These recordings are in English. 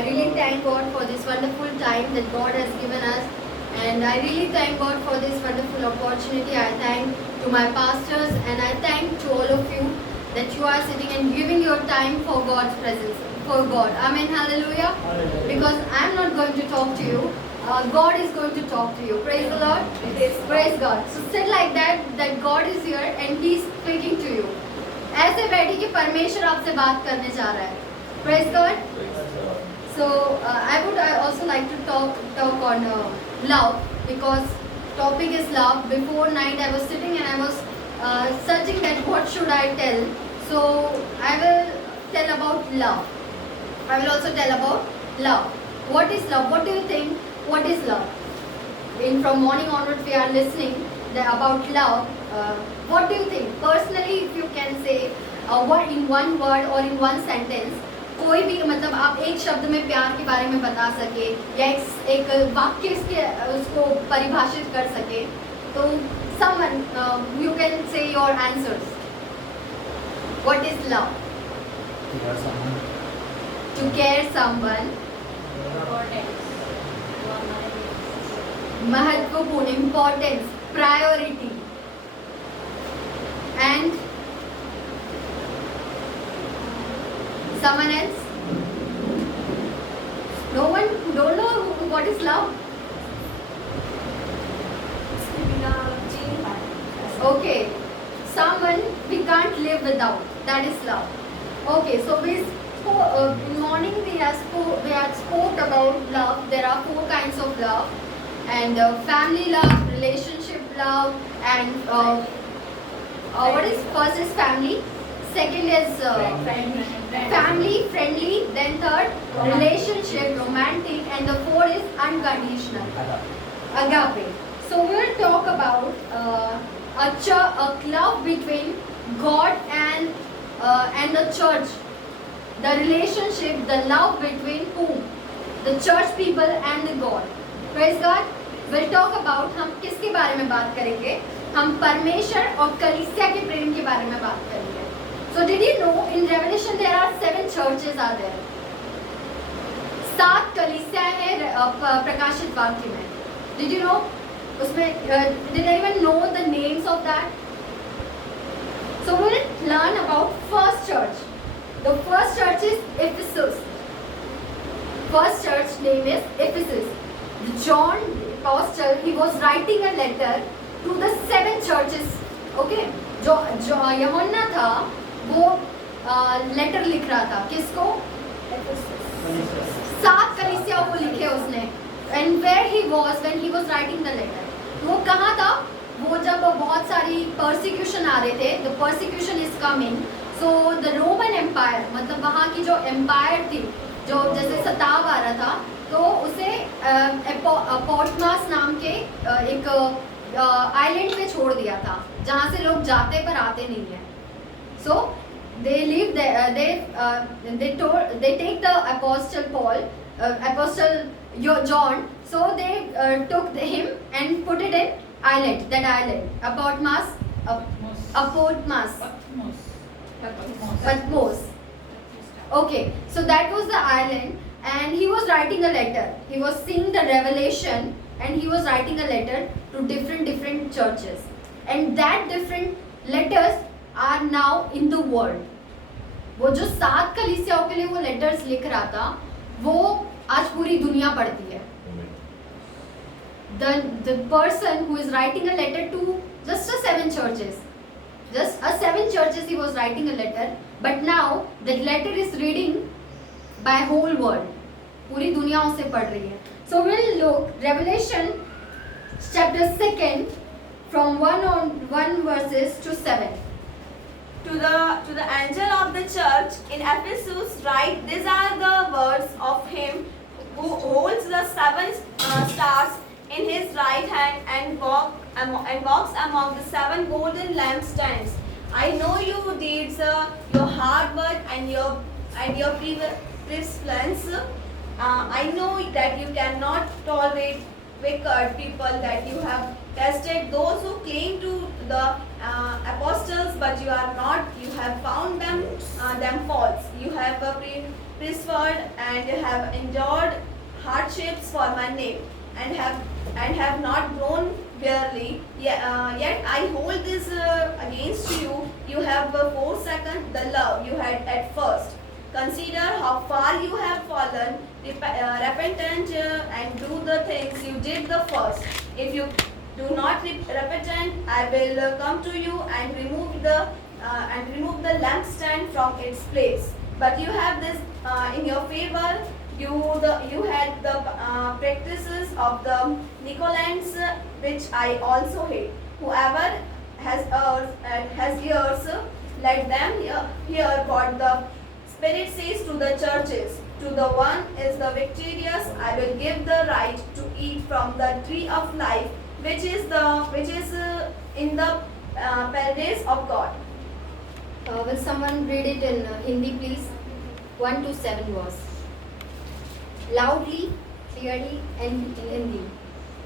I really thank God for this wonderful time that God has given us. And I really thank God for this wonderful opportunity. I thank to my pastors and I thank to all of you that you are sitting and giving your time for God's presence, for God. Amen. Hallelujah. Hallelujah. Because I'm not going to talk to you. God is going to talk to you. Praise the Lord. Praise God. So sit like that God is here and He's speaking to you. ऐसे बैठे कि परमेश्वर आपसे बात करने जा रहा है. Praise God. So I would also like to talk on love, because topic is love. Before night I was sitting and I was searching that what should I tell. So I will tell about love. I will also tell about love. What is love? What do you think? What is love? From morning onwards we are listening about love. What do you think? Personally, if you can say what in one word or in one sentence, कोई भी मतलब आप एक शब्द में प्यार के बारे में बता सके या एक वाक्य इसके उसको परिभाषित कर सके, तो someone you can say your answers. What is love? To care someone. महत्वपूर्ण, importance, priority, and someone else? No one don't know what is love? Okay, someone we can't live without. That is love. Okay, so in morning we had spoke about love. There are 4 kinds of love, and family love, relationship love, and what is first is family, second is family, friendly, then third relationship, romantic, and the fourth is unconditional, agape. So we will talk about a love between God and the church, the relationship, the love between whom? The church people and the God. Praise God. We'll talk about हम किसके बारे में बात करेंगे? हम परमेश्वर और कलीसिया के प्रेम के बारे में बात करेंगे. So did you know in Revelation there are 7 churches are there? 7 कलीसिया है प्रकाशित वाक्य में. Did you know? उसमें did anyone know the names of that? So we'll learn about first church. The first church is Ephesus. First church name is Ephesus. John Apostle, he was writing a letter to the 7 churches. Okay, जो यूहन्ना था वो letter लिख रहा था किसको? 7 कलीसिया को लिखे उसने. And where he was when he was writing the letter? वो कहाँ था? वो जब बहुत सारी persecution आ रहे थे. The persecution is coming. So the Roman Empire, मतलब वहाँ की जो empire थी, जो जैसे सताव आ रहा था, तो उसे पोटमास नाम के एक आइलैंड पे छोड़ दिया था, जहाँ से लोग जाते पर आते नहीं हैं. So they leave they take the apostle Paul, apostle John. So they took him and put it in island, that island, Patmos. Okay, so that was the island, and he was writing a letter. He was seeing the revelation, and he was writing a letter to different churches, and that different letters are now in the world. वो जो 7 कलीसियाओं के लिए वो letters लिख रहा था, वो आज पूरी दुनिया पढ़ती है. The person who is writing a letter to just a 7 churches, just a 7 churches he was writing a letter, but now that letter is reading by whole world. पूरी दुनिया उसे पढ़ रही है. So we'll look Revelation chapter 2 from 1 verses to 7. To the angel of the church in Ephesus write, these are the words of him who holds the 7 stars in his right hand and walks among the 7 golden lampstands. I know your deeds, your hard work, and your perseverance. I know that you cannot tolerate wicked people, that you have tested those who claim to the apostles, but you are not. You have found them false. You have this world and have endured hardships for my name, and have not grown weary. Yet I hold this against you. You have forsaken the love you had at first. Consider how far you have fallen. Repent and do the things you did the first. If you do not repent, I will come to you and remove the lampstand from its place. But you have this in your favor. You had the practices of the Nicolaitans, which I also hate. Whoever has ears, let them hear what the Spirit says to the churches. To the one is the victorious, I will give the right to eat from the tree of life, which is in the paradise of God. Will someone read it in Hindi, please? 1 to 7 verse. Loudly, clearly, and in Hindi.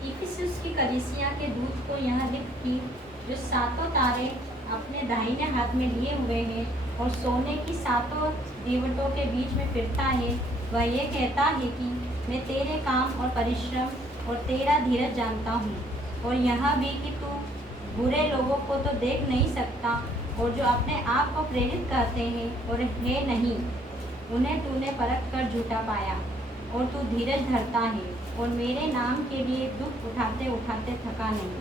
Ephesus की कलीसिया के दूत को यह लिख कि जो सातों तारे अपने दाहिने हाथ में लिए हुए हैं और सोने की सातों दीवटों के बीच में फिरता है, वह ये कहता है कि मैं तेरे काम और परिश्रम और तेरा धीरज जानता हूँ, और यह भी कि तू बुरे लोगों को तो देख नहीं सकता, और जो अपने आप को प्रेरित कहते हैं और है नहीं, उन्हें तूने परख कर झूठा पाया, और तू धीरज धरता है और मेरे नाम के लिए दुख उठाते उठाते थका नहीं।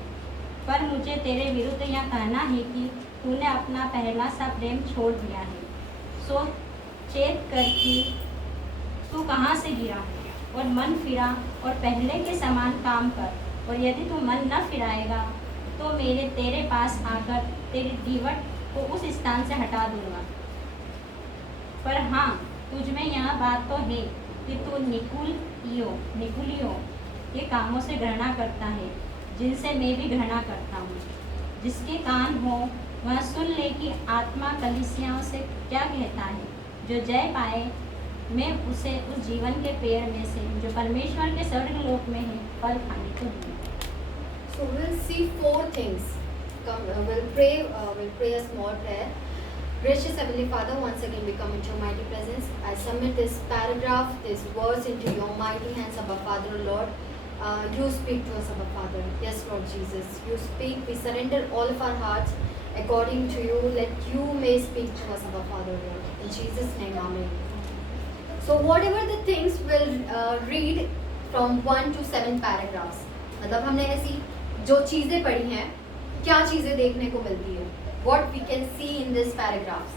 पर मुझे तेरे विरुद्ध यह कहना है कि तूने अपना पहला सा प्रेम छोड़ दिया है। सो चेत कर कि तू कहाँ से गिरा और मन फिरा और पहले के समान काम कर, और यदि तू मन न फिराएगा तो मेरे तेरे पास आकर तेरी दीवट को उस स्थान से हटा दूंगा। पर हाँ, तुझ में यह बात तो है कि तू निकुलियों के कामों से घृणा करता है, जिनसे मैं भी घृणा करता हूँ। जिसके कान हो वह सुन ले कि आत्मा कलीसियाओं से क्या कहता है। जो जय पाए, मैं उसे उस जीवन के पेड़ में से जो परमेश्वर के स्वर्ग लोक में है फल खाने को दूँगा। So we'll see 4 things. We'll pray a small prayer. Gracious Heavenly Father, once again we come into your mighty presence. I submit this paragraph, this verse into your mighty hands, Abba Father, Lord. You speak to us, Abba Father. Yes, Lord Jesus, you speak. We surrender all of our hearts according to you. Let you may speak to us, Abba Father, Lord. In Jesus' name, Amen. So whatever the things we'll read from 1 to 7 paragraphs. मतलब हमने ऐसी जो चीज़ें पढ़ी हैं, क्या चीज़ें देखने को मिलती है? What we can see in this paragraphs.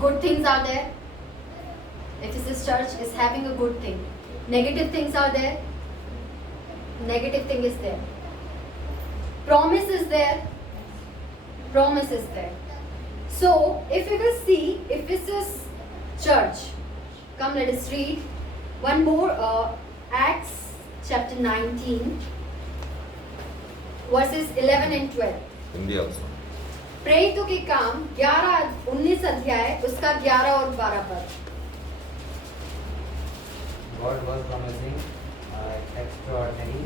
Good things are there. Ephesus church is having a good thing. Negative things are there. Negative thing is there. Promise is there. Promise is there. So, if we will see Ephesus church, come let us read one more Acts chapter 19 verses 11 and 12. Hindi also. प्रेरितों के काम 19 अध्याय उसका 11 और 12 पर. God was promising extraordinary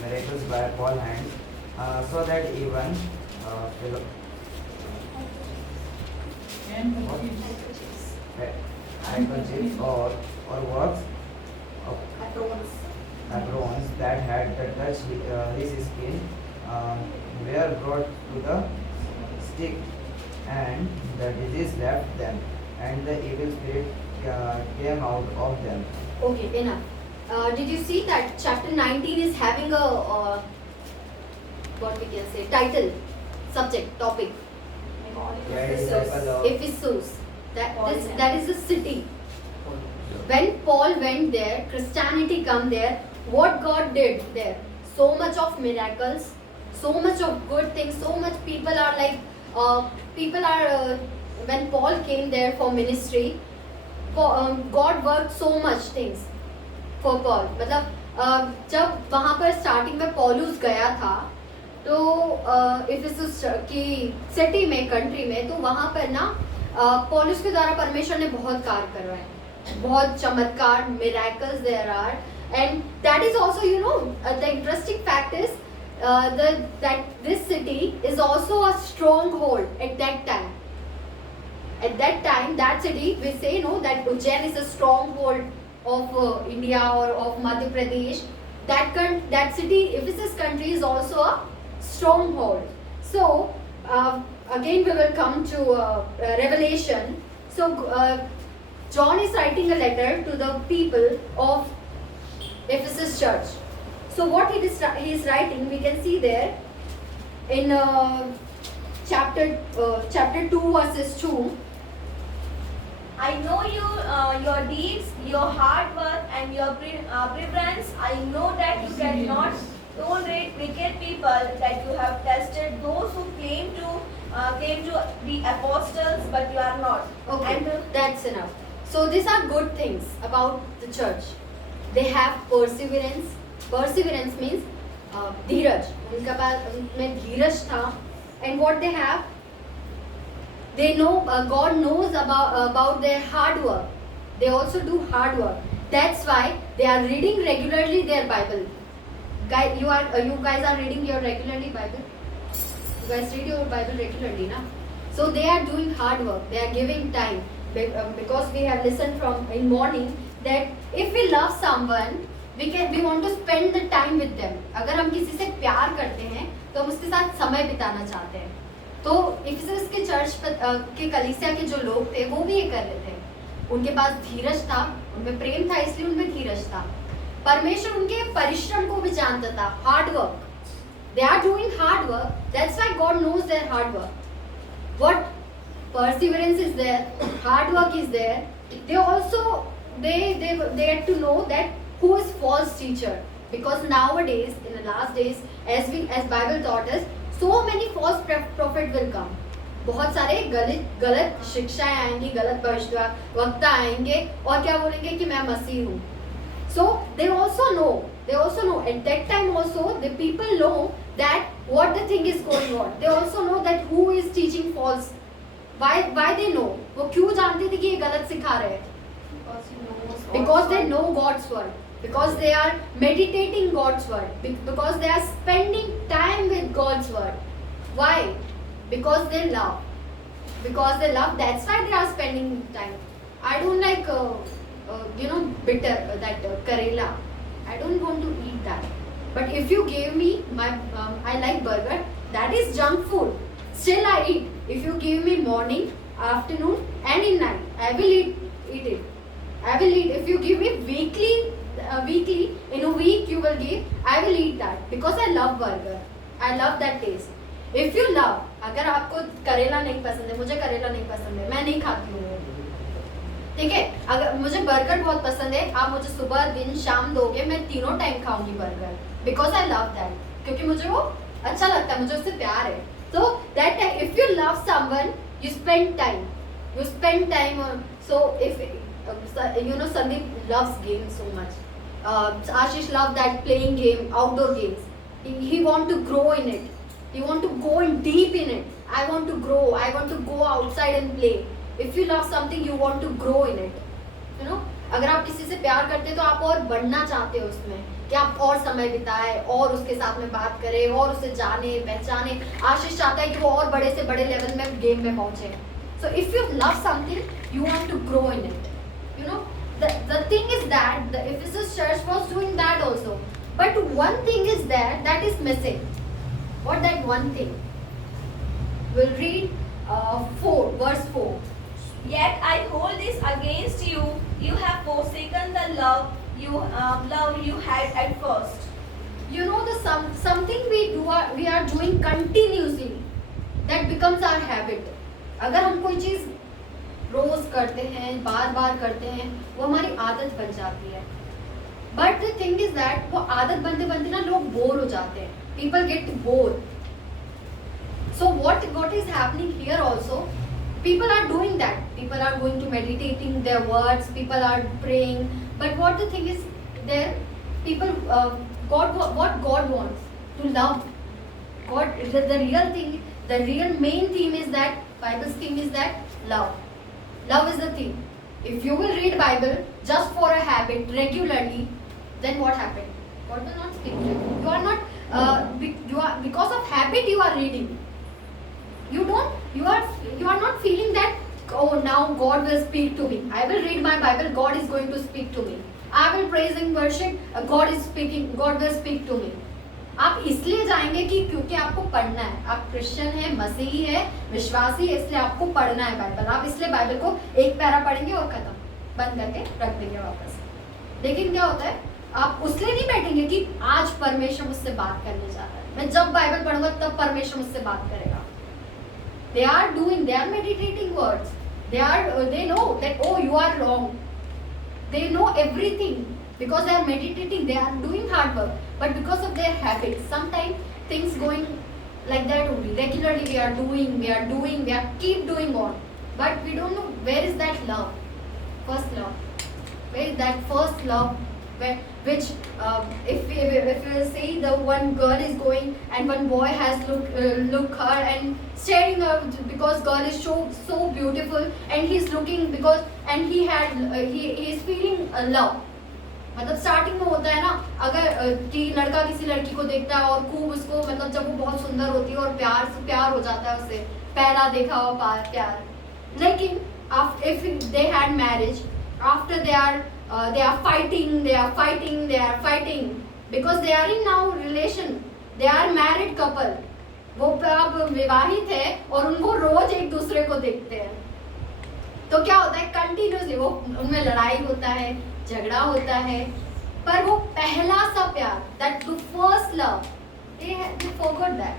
miracles by Paul's hand, so that even handkerchiefs or works of aprons that had touched his skin were brought to the sick, and the disease left them, and the evil spirit came out of them. Okay, enough. Did you see that chapter 19 is having a what we can say title, subject, topic? Yeah, it is like a Ephesus. That is a city. When Paul went there, Christianity come there. What God did there? So much of miracles, so much of good things. So much people are like when Paul came there for ministry, God worked so much things for Paul. मतलब जब वहाँ पर starting में पॉलुस गया था तो इफिसुस की city में, कंट्री में, तो वहाँ पर ना पॉलुस के द्वारा परमेश्वर ने बहुत कार्य करवाए, बहुत चमत्कार, miracles there are, and that is also the interesting fact is that this city is also a stronghold at that time. At that time, that city, we say no, that Ujjain is a stronghold of India or of Madhya Pradesh. That city, Ephesus country, is also a stronghold. So again, we will come to Revelation. So John is writing a letter to the people of Ephesus church. So what he is writing, we can see there in chapter 2 verses 2. I know your deeds, your hard work, and your preference. I know that you cannot tolerate wicked people, that you have tested those who claim to be apostles, but you are not. Okay, And that's enough. So these are good things about the church. They have perseverance. Perseverance means धीरज. उनका पास उनमें धीरज था. And what they have? They know God knows about their hard work. They also do hard work. That's why they are reading regularly their Bible. You guys are reading your regularly Bible. You guys read your Bible regularly, na? So they are doing hard work. They are giving time because we have listened from in morning that if we love someone, we want to spend the time with them. अगर हम किसी से प्यार करते हैं तो हम उसके साथ समय बिताना चाहते हैं. तो इफिसस के चर्च के कलीसिया के जो लोग थे वो भी ये कर रहे थे. उनके पास धीरज था, उनमें प्रेम था, इसलिए उनमें धीरज था. परमेश्वर उनके परिश्रम को भी जानता था. Hard work, they are doing hard work. That's why God knows their hard work. What perseverance is there, hard work is there. They also they get to know that who is false teacher, because nowadays in the last days as Bible taught us, so many false prophet will come. बहुत सारे गलत शिक्षाएं आएंगी, गलत वक्ता आएंगे और क्या बोलेंगे कि मैं मसीह हूँ. So they also know at that time also the people know that what the thing is going on. They also know that who is teaching false. Why they know? वो क्यों जानते थे कि ये गलत सिखा रहे हैं? Because they know God's word. Because they are meditating God's word. Because they are spending time with God's word. Why? Because they love. That's why they are spending time. I don't like bitter that Karela. I don't want to eat that. But if you gave me I like burger, that is junk food. Still I eat. If you give me morning, afternoon and in night, I will eat it. I will eat. If you give me weekly, in a week you will give, I will eat that because I love burger. I love that taste. If you love, अगर आपको करेला नहीं पसंद है, मुझे करेला नहीं पसंद है, मैं नहीं खाती हूँ, ठीक है. अगर मुझे बर्गर बहुत पसंद है, आप मुझे सुबह दिन शाम दोगे, मैं तीनों टाइम खाऊंगी burger, because I love that, क्योंकि मुझे वो अच्छा लगता है, मुझे उससे प्यार है. So that time, if you love someone, you spend time. So if Sandeep loves games so much. Ashish loves that playing game, outdoor games. He want to grow in it. He want to go in deep in it. I want to grow. I want to go outside and play. If you love something, you want to grow in it. अगर आप किसी से प्यार करते हैं तो आप और बढ़ना चाहते हो उसमें, कि आप और समय बिताएं और उसके साथ में बात करें और उसे जाने पहचाने. आशीष चाहता है कि वो और बड़े से बड़े लेवल में गेम में पहुंचे. So if you love something, you want to grow in it. The thing is that the Ephesus church was doing that also. But one thing is there that is missing. What that one thing? We'll read 4, verse 4. Yet I hold this against you. You have forsaken the love you had at first. Something we are doing continuously, that becomes our habit. अगर हम कोई चीज रोज करते हैं, बार करते हैं, वो हमारी आदत बन जाती है. But the thing is that वो आदत बनते ना लोग बोर हो जाते हैं. People get bored. So what is happening here also? People are doing that. People are going to meditating their words. People are praying. But what the thing is there? People, what God wants to love. God, the real thing, the real main theme is that Bible's theme is that love. Love is the theme. If you will read Bible just for a habit regularly, then what happened? God will not speak to you. You are not because of habit you are reading. You are not feeling that, oh, now God will speak to me. I will read my Bible, God is going to speak to me. I will praise and worship, God will speak to me. आप इसलिए जाएंगे कि क्योंकि आपको पढ़ना है, आप Christian है, मसीही है, विश्वासी है, इसलिए आपको पढ़ना है बाइबल. आप इसलिए बाइबल को एक पैरा पढ़ेंगे और खत्म, बंद करके रख देंगे वापस. लेकिन क्या होता है, आप उसलिए नहीं बैठेंगे कि आज परमेश्वर मुझसे बात करने जा रहा है, मैं जब बाइबल पढ़ूंगा तब परमेश्वर मुझसे बात करेगा. They are meditating words. They know that, oh, you are wrong. They know everything because they are meditating, they are doing hard work. But because of their habits, sometimes things going like that only. Regularly we are keep doing on. But we don't know where is that love, first love. Where is that first love? If you see the one girl is going and one boy has look her and staring her because girl is so beautiful and he's looking because and he is feeling love. मतलब starting में होता है ना, अगर कि लड़का किसी लड़की को देखता है और खूब उसको, मतलब जब वो बहुत सुंदर होती है और प्यार हो जाता है उससे, पहला देखा हुआ प्यार. लेकिन if they had marriage, after they are fighting because they are in now relation, they are married couple. वो अब विवाहित है और उनको रोज एक दूसरे को देखते हैं, तो क्या होता है, कंटिन्यूसली वो उनमें लड़ाई होता है, झगड़ा होता है, पर वो पहला सा प्यार, that the first love, they forgot that.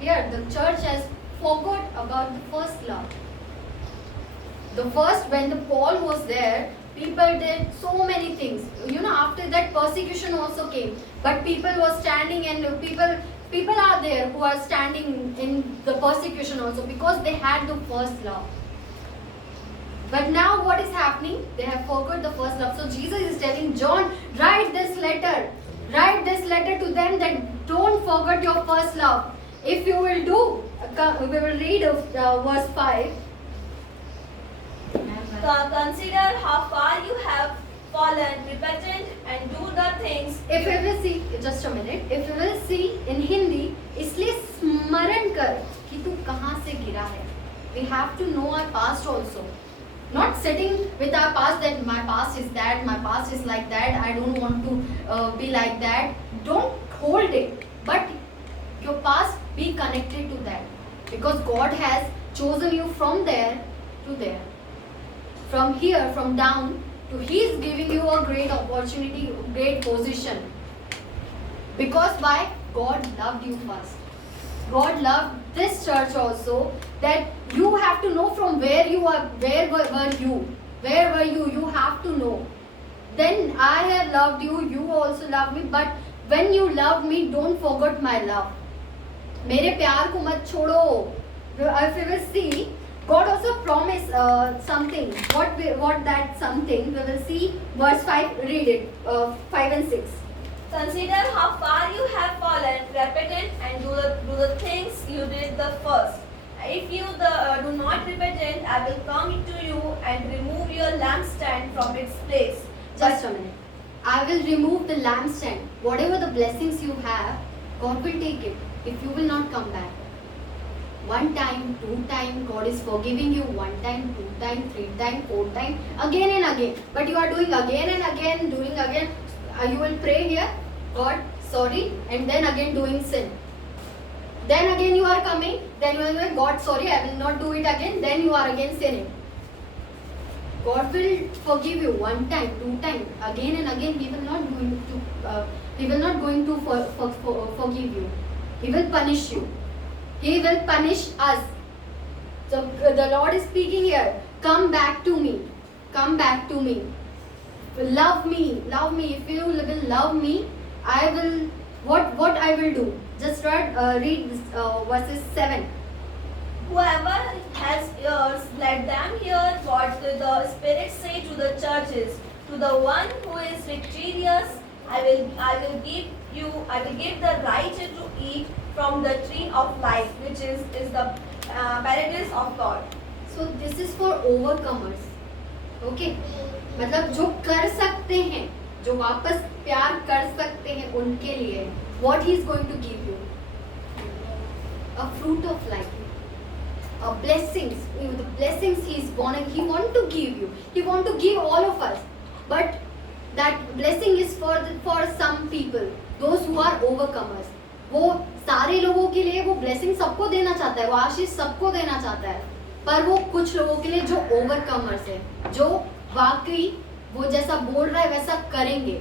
Here the church has forgot about the first love. The first, when the Paul was there, people did so many things. After that persecution also came, but people were standing and people are there who are standing in the persecution also because they had the first love. But now what is happening? They have forgot the first love. So Jesus is telling John, write this letter to them that don't forget your first love. If you will do, we will read verse 5. Consider how far you have fallen, repent and do the things. If we will see, just a minute, if we will see in Hindi, इसलिए स्मरण कर कि तू कहाँ से गिरा है. We have to know our past also. Not sitting with our past that my past is that, my past is like that, I don't want to be like that. Don't hold it, but your past, be connected to that, because God has chosen you from there to there, from here, from down to He is giving you a great opportunity, great position. Because why? God loved you first. God loved this church also, that you have to know from where you are, where were you, you have to know. Then I have loved you, you also love me, but when you love me, don't forget my love. मेरे प्यार को मत छोड़ो. If we will see, God also promised something. What that something? We will see verse 5. Read it. 5 and 6. Consider how far you have fallen, repent and do the things you did the first. If you do not repent, I will come to you and remove your lampstand from its place. Just a minute. I will remove the lampstand. Whatever the blessings you have, God will take it if you will not come back. 1 time, 2 time, God is forgiving you. 1 time, 2 time, 3 time, 4 time, again and again. But you are doing again and again, doing again. You will pray here, God, sorry, and then again doing sin. Then again you are coming, then you are going, God, sorry, I will not do it again. Then you are again sinning. God will forgive you 1 time, 2 time, again and again. He will not going to forgive you. He will punish you. He will punish us. So the Lord is speaking here. Come back to me. Come back to me. Love me. Love me. If you will love me, I will. What I will do? Just read this, verses 7. Whoever has ears, let them hear what the Spirit say to the churches. To the one who is victorious, I will give the right to eat from the tree of life, which is the paradise of God. So this is for overcomers. Okay? मतलब जो कर सकते हैं, जो वापस प्यार कर सकते हैं, उनके लिए. what he is going to give you? A fruit of life. Blessings, the blessings he want to give you. He want to give all of us, but that blessing is for some people, those who are overcomers. वो सारे लोगों के लिए वो blessing सबको देना चाहता है, वो आशीष सबको देना चाहता है, पर वो कुछ लोगों के लिए जो overcomers है, जो वाकई वो जैसा बोल रहा है वैसा करेंगे.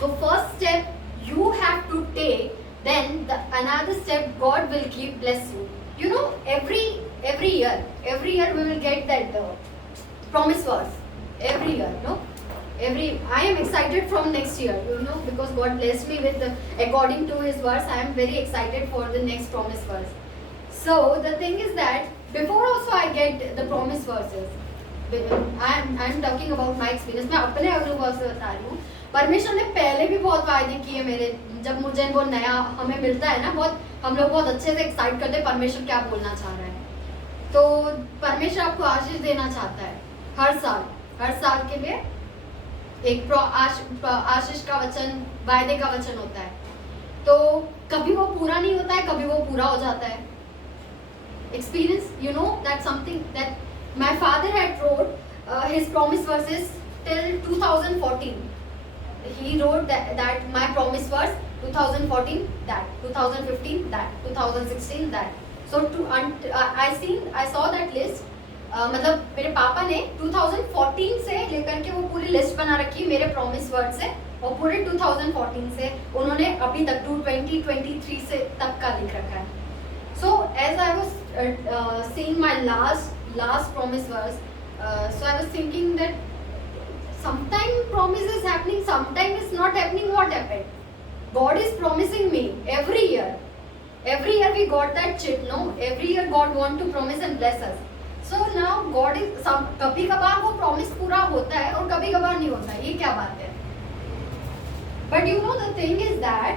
तो first step you have to take, then another step God will keep bless you. You know, every year we will get that promise verse every year, no? I am excited from next year, you know, because God blessed me with according to his verse. I am very excited for the next promise verse. So the thing is that before also I get the promise verses. I am talking about my experience. मैं अपने अनुभव से बता रही हूँ. परमेश्वर ने पहले भी बहुत वायदे किए मेरे. जब मुझे वो नया हमें मिलता है ना, बहुत हम लोग बहुत अच्छे से एक्साइट करते हैं परमेश्वर क्या बोलना चाह रहा है. तो परमेश्वर आपको आशीष देना चाहता है हर साल के लिए एक आशीष का वचन, वायदे का वचन होता है. तो कभी वो पूरा नहीं होता है, कभी वो पूरा हो जाता है. Experience, you know, that something that my father had wrote his promise verses till 2014. He wrote that my promise verse 2014 that, 2015 that, 2016 that. So I saw that list. मतलब मेरे पापा ने 2014 से लेकर के वो पूरी लिस्ट बना रखी मेरे प्रॉमिस वर्ड से, और पूरे 2014 से उन्होंने अभी तक 2023 से तक का लिख रखा है. So as I was seeing my last promise verse, so I was thinking that sometime promise is happening, sometime it's not happening. What happened? God is promising me every year. Every year we got that chip, no? Every year God want to promise and bless us. So now God is कभी कभार वो promise पूरा होता है और कभी कभार नहीं होता है. ये क्या बात है? But you know the thing is that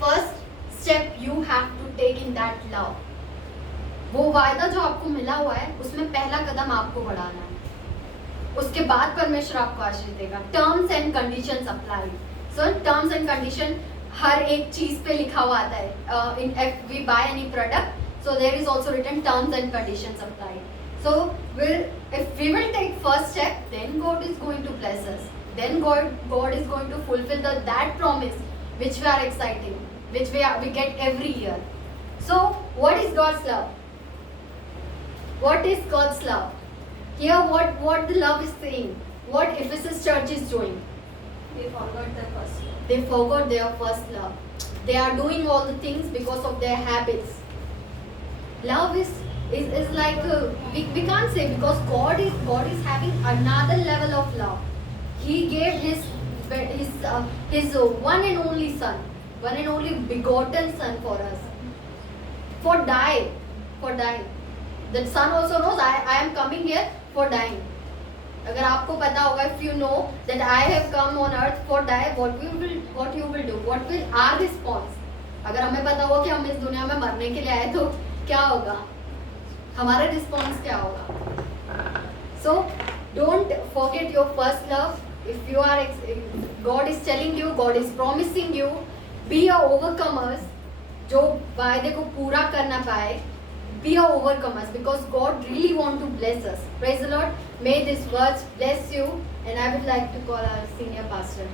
first step you have to take in that love. वो वायदा जो आपको मिला हुआ है उसमें पहला कदम आपको बढ़ाना है. उसके बाद परमेश्वर आपको आशीष देगा. Terms and conditions apply. So terms and condition हर एक चीज पे लिखा हुआ आता है. In if we buy any product, so there is also written terms and conditions applied. So if we will take first step, then God is going to bless us. Then God is going to fulfill that promise which we are exciting, which we get every year. So what is God's love? What is God's love? Here what the love is saying, what Ephesus church is doing. They forgot their first love. They forgot their first love. They are doing all the things because of their habits. Love is like we can't say, because God is having another level of love. He gave his one and only son, one and only begotten son for us, for dying. The son also knows I am coming here for dying. अगर आपको पता होगा, if you know that I have come on earth for die, what you will do, what will our response? अगर हमें पता होगा कि हम इस दुनिया में मरने के लिए आए तो क्या होगा, हमारा रिस्पॉन्स क्या होगा? So don't forget your first love. If you are, God is telling you, God is promising you, be a overcomers. जो वायदे को पूरा करना पाए, be a overcomers, because God really want to bless us. Praise the Lord. May these words bless you, and I would like to call our senior pastor.